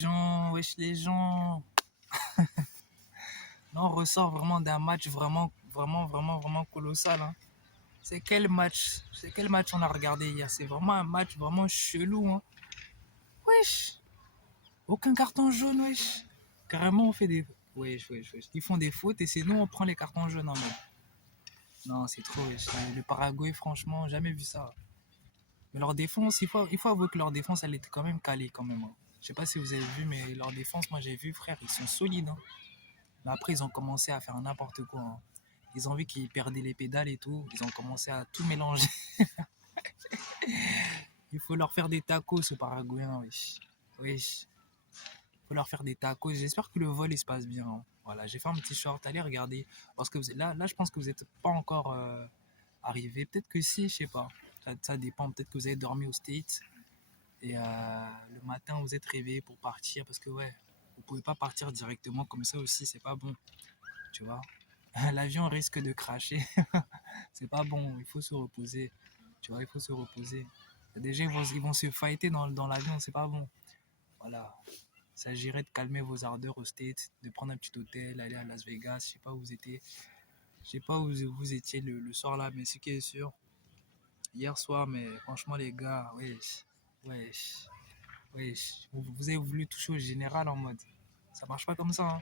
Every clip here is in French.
Gens, wesh les gens. Là, on ressort vraiment d'un match vraiment colossal, hein. C'est quel match on a regardé hier? C'est vraiment un match vraiment chelou, hein. Wesh, aucun carton jaune, wesh. Carrément, on fait des. Wesh. Ils font des fautes et c'est nous, on prend les cartons jaunes en mode. Non, c'est trop, wesh. Le Paraguay, franchement, jamais vu ça. Mais leur défense, il faut avouer que leur défense, elle était quand même calée, quand même, hein. Je sais pas si vous avez vu, mais leur défense, moi j'ai vu, frère, ils sont solides, hein. Mais après, ils ont commencé à faire n'importe quoi, hein. Ils ont vu qu'ils perdaient les pédales et tout. Ils ont commencé à tout mélanger. Il faut leur faire des tacos aux Paraguayens, wesh. Wesh. Il faut leur faire des tacos. J'espère que le vol, il se passe bien, hein. Voilà, j'ai fait un petit short. Allez regarder. Parce que là, je pense que vous n'êtes pas encore arrivé. Peut-être que si, je sais pas. Ça dépend. Peut-être que vous avez dormi au States. Et le matin, vous êtes réveillé pour partir. Parce que, ouais, vous pouvez pas partir directement comme ça aussi. C'est pas bon. Tu vois. L'avion risque de cracher. C'est pas bon, il faut se reposer. Tu vois, il faut se reposer. Déjà, ils vont se fighter dans l'avion, c'est pas bon. Voilà. Il s'agirait de calmer vos ardeurs au States, de prendre un petit hôtel, aller à Las Vegas. Je sais pas où vous étiez. Je sais pas où vous étiez le soir là, mais ce qui est sûr, hier soir, mais franchement, les gars, wesh, vous avez voulu toucher au général en mode. Ça marche pas comme ça, hein.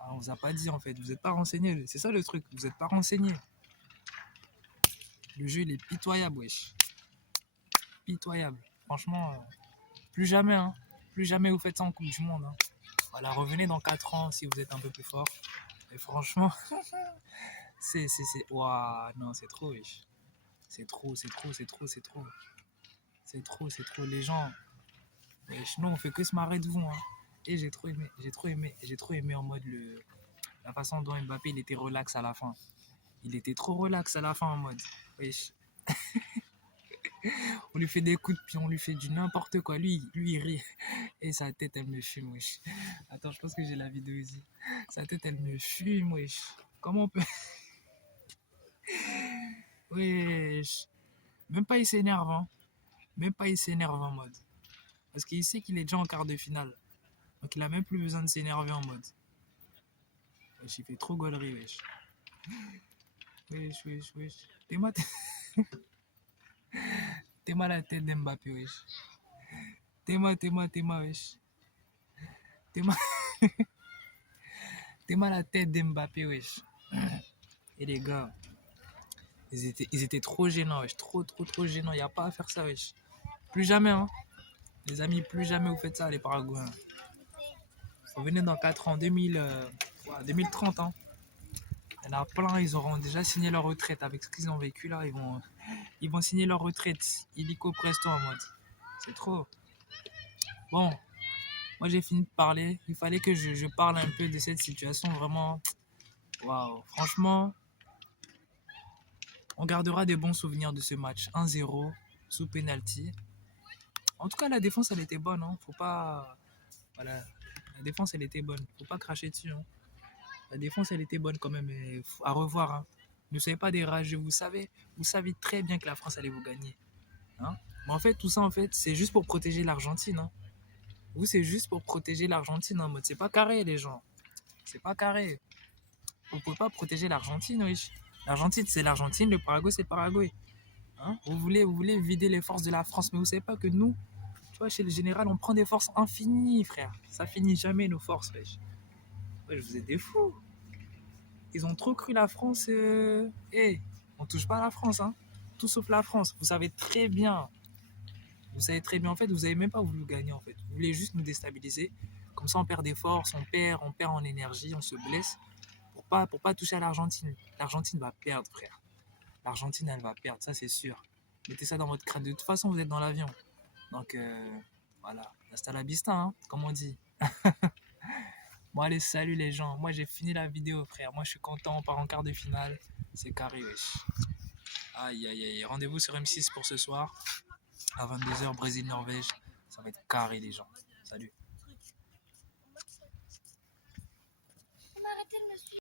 Ah, on vous a pas dit en fait, vous êtes pas renseigné. C'est ça le truc, vous êtes pas renseigné. Le jeu, il est pitoyable, wesh. Pitoyable. Franchement, plus jamais, hein. Plus jamais vous faites ça en Coupe du Monde, hein. Voilà, revenez dans 4 ans si vous êtes un peu plus fort. Et franchement, Ouah, non, c'est trop, wesh. C'est trop. C'est trop. Les gens, wesh, nous, on fait que se marrer de vous, hein. Et j'ai trop aimé en mode la façon dont Mbappé, il était relax à la fin. Il était trop relax à la fin en mode, wesh. On lui fait des coups de pied, on lui fait du n'importe quoi. Lui, il rit. Et sa tête, elle me fume, wesh. Attends, je pense que j'ai la vidéo ici. Sa tête, elle me fume, wesh. Comment on peut. Wesh. Même pas il s'énerve, hein. Même pas il s'énerve en mode. Parce qu'il sait qu'il est déjà en quart de finale. Donc il a même plus besoin de s'énerver en mode. Wesh, il fait trop gaulerie, wesh. Wesh. T'es mal la tête d'Mbappé, wesh. T'es mal, wesh. T'es mal. T'es mal la tête d'Mbappé, wesh. Et les gars, ils étaient trop gênants, wesh. Trop gênants. Y a pas à faire ça, wesh. Plus jamais, hein. Les amis, plus jamais vous faites ça, les Paraguayens. Revenez dans 4 ans, 2030, hein. Il y en a plein, ils auront déjà signé leur retraite avec ce qu'ils ont vécu là. Ils vont signer leur retraite illico presto en mode. C'est trop. Bon, moi j'ai fini de parler. Il fallait que je parle un peu de cette situation vraiment. Waouh, franchement, on gardera des bons souvenirs de ce match. 1-0 sous penalty. En tout cas, la défense elle était bonne, hein. Faut pas. Voilà, la défense elle était bonne. Faut pas cracher dessus, hein. La défense, elle était bonne quand même, mais à revoir, hein. Ne soyez pas des rageux, vous savez très bien que la France allait vous gagner, hein. Mais en fait, tout ça, en fait, c'est juste pour protéger l'Argentine, hein. Vous, c'est juste pour protéger l'Argentine en mode, c'est pas carré, les gens. C'est pas carré. Vous pouvez pas protéger l'Argentine, oui. L'Argentine, c'est l'Argentine, le Paraguay, c'est le Paraguay, hein. Vous voulez vider les forces de la France, mais vous savez pas que nous, tu vois, chez le général, on prend des forces infinies, frère. Ça finit jamais, nos forces, wesh. Ouais, vous êtes des fous. Ils ont trop cru la France. On touche pas à la France, hein. Tout sauf la France. Vous savez très bien. Vous savez très bien. En fait, vous avez même pas voulu gagner. En fait, vous voulez juste nous déstabiliser. Comme ça, on perd des forces, on perd en énergie, on se blesse pour pas toucher à l'Argentine. L'Argentine va perdre, frère. L'Argentine, elle va perdre, ça c'est sûr. Mettez ça dans votre crâne. De toute façon, vous êtes dans l'avion. Donc, voilà. Hasta la vista, hein, comme on dit. Bon, allez, salut les gens. Moi, j'ai fini la vidéo, frère. Moi, je suis content. On part en quart de finale. C'est carré, wesh. Aïe. Rendez-vous sur M6 pour ce soir. À 22h, Brésil-Norvège. Ça va être carré, les gens. Salut.